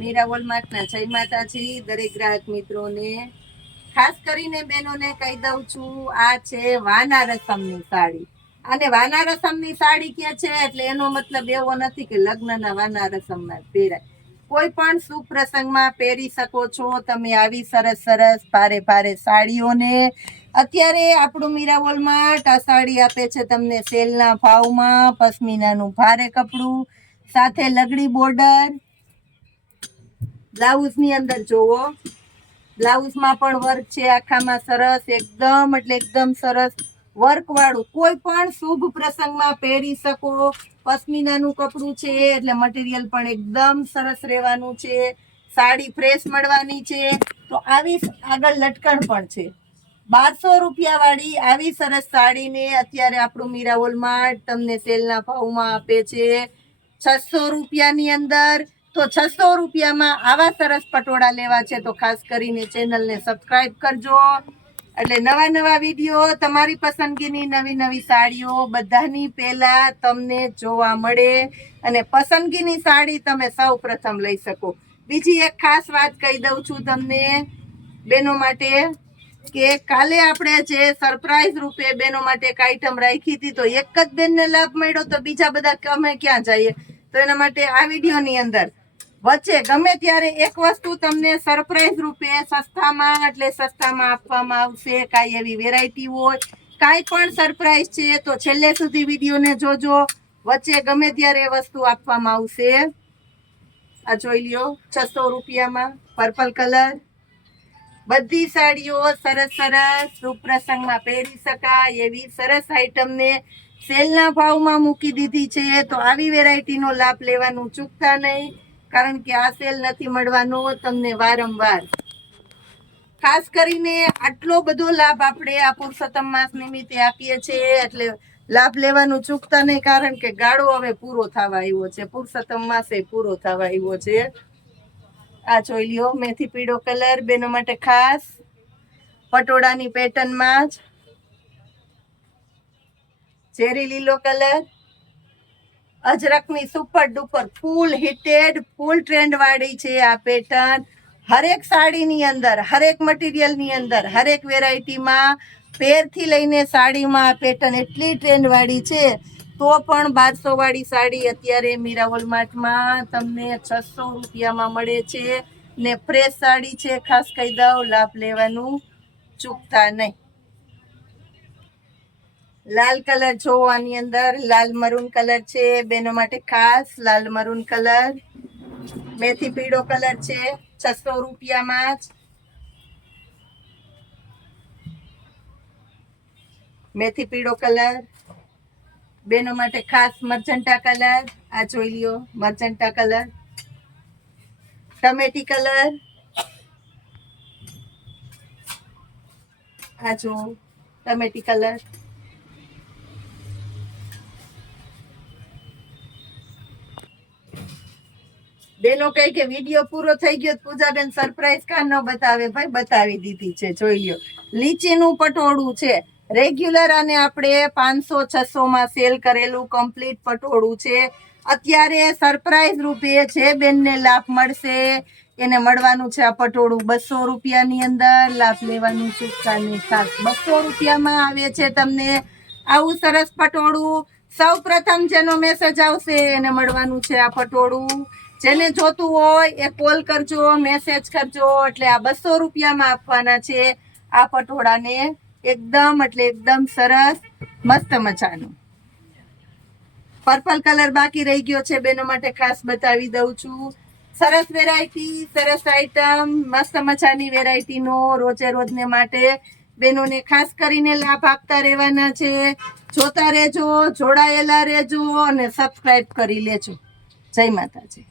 મીરા વોલમાર્ટના જય માતાજી દરેક ગ્રાહક મિત્રોને, ખાસ કરીને બહેનોને કહી દઉં છું, આ છે વાના રસમની સાડી. અને વાના રસમની સાડી કે છે એટલે એનો મતલબ એવો નથી કે લગ્નના વાના રસમમાં પહેરાય. કોઈ પણ શુભ પ્રસંગમાં પહેરી શકો છો તમે આવી સરસ સરસ ભારે ભારે સાડીઓને. અત્યારે આપણું મીરા વોલમાર્ટ આ સાડી આપે છે તમને સેલના ભાવમાં. પશ્મિનાનું ભારે કપડું સાથે લગડી બોર્ડર. બ્લાઉઝની અંદર જોવો, બ્લાઉઝમાં પણ વર્ક છે આખામાં સરસ, એકદમ એટલે એકદમ સરસ વર્ક વાળું. કોઈ પણ શુભ પ્રસંગમાં પહેરી શકો. પશ્મિનાનું કપડું છે એટલે મટીરિયલ પણ એકદમ સરસ રહેવાનું છે. સાડી ફ્રેશ મળવાની છે. તો આવી આગળ લટકણ પણ છે. 1200 રૂપિયા વાળી આવી સરસ સાડીને અત્યારે આપણું મીરા વોલમાર્ટ તમને સેલના ભાવમાં આપે છે 600 રૂપિયાની અંદર. તો 600 રૂપિયામાં આવા સરસ પટોળા લેવા છે તો ખાસ કરીને ચેનલને સબસ્ક્રાઇબ કરજો, એટલે નવા નવા વિડીયો તમારી પસંદગીની નવી નવી સાડીઓ બધાની પહેલા તમને જોવા મળે અને પસંદગીની સાડી તમે સૌ પ્રથમ લઈ શકો. બીજી એક ખાસ વાત કહી દઉં છું તમને બહેનો માટે કે કાલે આપણે જે સરપ્રાઈઝ રૂપે બહેનો માટે એક આઈટમ રાખી હતી, તો એક જ બેનને લાભ મળ્યો તો બીજા બધા અમે ક્યાં જઈએ. તો એના માટે આ વિડીયોની અંદર વચ્ચે ગમે ત્યારે એક વસ્તુ તમને સરપ્રાઈઝ રૂપે સસ્તામાં એટલે સસ્તામાં આપવામાં આવશે. કાંઈ એવી વેરાયટી હોય, કાંઈ પણ સરપ્રાઈઝ છે તો છેલ્લે સુધી વિડીયોને જોજો. વચ્ચે ગમે ત્યારે એ વસ્તુ આપવામાં આવશે. આ જોઈ લ્યો 600 રૂપિયામાં પર્પલ કલર. બધી સાડીઓ સરસ સરસ શુભ પ્રસંગમાં પહેરી શકાય એવી સરસ આઈટમને સેલના ભાવમાં મૂકી દીધી છે. તો આવી વેરાયટીનો લાભ લેવાનું ચૂકતા નહીં, કારણ કે આ સેલ નથી મળવાનો તમને વારંવાર. ખાસ કરીને આટલો બધો લાભ આપણે આ પુરુષોત્તમ માસ નિમિત્તે આપીએ છીએ, એટલે લાભ લેવાનું ચૂકતા નહીં, કારણ કે ગાળો હવે પૂરો થવા આવ્યો છે, પુરુષોત્તમ માસે પૂરો થવા આવ્યો છે. આ જોઈ લ્યો મેથી પીળો કલર બેનો માટે ખાસ પટોળાની પેટર્નમાં જ. ઝેરી લીલો કલર, અજરકની સુપર ડુપર ફૂલ હિટેડ ફૂલ ટ્રેન્ડ વાળી છે આ પેટર્ન. હરેક સાડીની અંદર, હરેક મટીરિયલની અંદર, હરેક વેરાયટીમાં પેરથી લઈને સાડીમાં આ પેટર્ન એટલી ટ્રેન્ડ વાળી છે. તો પણ 1200 વાળી સાડી અત્યારે મીરા વોલમાર્ટમાં તમને 600 રૂપિયામાં મળે છે ને ફ્રેશ સાડી છે. ખાસ કહી દઉં, લાભ લેવાનું ચૂકતા નહીં. લાલ કલર જોવો, આની અંદર લાલ મરૂન કલર છે બેનો માટે ખાસ. લાલ મરૂન કલર, મેથી પીળો કલર છે 600 રૂપિયામાં જ. મેથી પીળો કલર બેનો માટે ખાસ. મરચંટા કલર, આ જોઈ લ્યો મરચંટા કલર. ટમેટી કલર, આ જો ટમેટી કલર. બેનો કહે કે વિડીયો પૂરો થઈ ગયો, પૂજાબેન સરપ્રાઈઝ કા ન બતાવે. ભાઈ બતાવી દીધી છે, જોઈ લ્યો. લીચીનું પટોળું છે રેગ્યુલર, અને આપણે 500-600 માં સેલ કરેલું કમ્પ્લીટ પટોળું છે. અત્યારે સરપ્રાઈઝ રૂપે જે બેનને લાભ મળશે એને મળવાનું છે આ પટોળું 200 રૂપિયાની અંદર. લાભ લેવાનું ચૂકતા નહીં. ખાસ 200 રૂપિયામાં આવે છે તમને આવું સરસ પટોળું. સૌ પ્રથમ જેનો મેસેજ આવશે એને મળવાનું છે આ પટોળું. જેને જોતું હોય એ કોલ કરજો, મેસેજ કરજો, એટલે આ 200 રૂપિયામાં આપવાના છે આ પટોળાને. એકદમ એટલે એકદમ સરસ મસ્ત મજાનું. પર્પલ કલર બાકી રહી ગયો છે બેનો માટે, ખાસ બતાવી દઉં છું. સરસ વેરાયટી, સરસ આઈટમ, મસ્ત મજાની વેરાયટીનો રોજે રોજને માટે બેનોને ખાસ કરીને લાભ આપતા રહેવાના છે. જોતા રહેજો, જોડાયેલા રહેજો અને સબસ્ક્રાઇબ કરી લેજો. જય માતાજી.